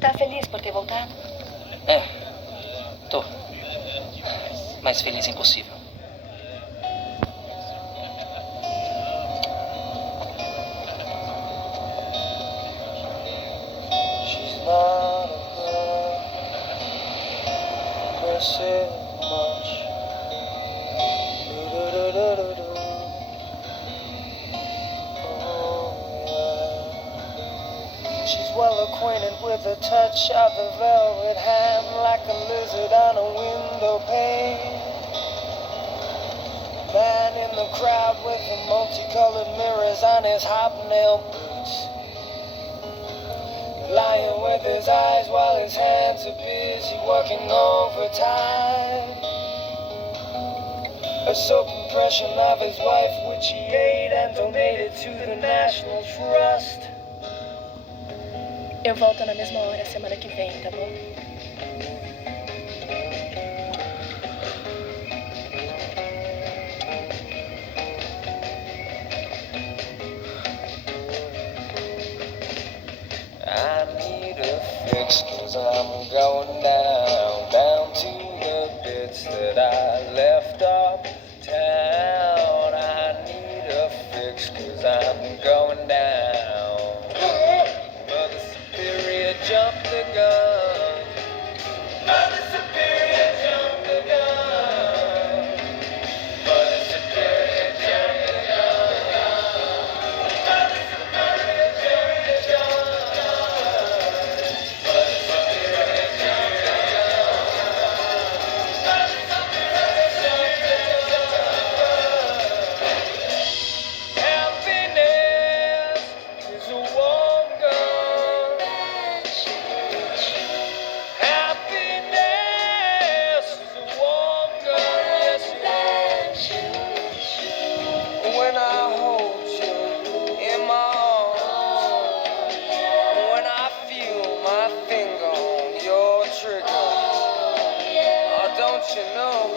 Tá feliz por ter voltado? É, tô. Mais feliz impossível. She's not a girl, misses much. Do-do-do-do-do-do. Oh, yeah. She's well acquainted with the touch of the velvet hand, like a lizard on a window pane. Man in the crowd with the multicolored mirrors on his hobnail boots, lying with his eyes while his hands are busy working overtime. A soap impression of his wife, which he ate and donated to the National Trust. Eu volto na mesma hora semana que vem, tá bom? I need a fix, 'cause I'm going down to the bits that I left uptown. I need a fix, 'cause I'm going down. Mother Superior jumped the gun. Mother Superior jumped the gun. Mother Superior jumped the gun. Mother Superior jumped the gun. Mother Superior jumped the gun. Mother Superior jumped the gun. Happiness is a warm gun. Happiness is a warm gun, yes it is. When I hold you in my arms, when I feel my finger on your trigger, oh, don't you know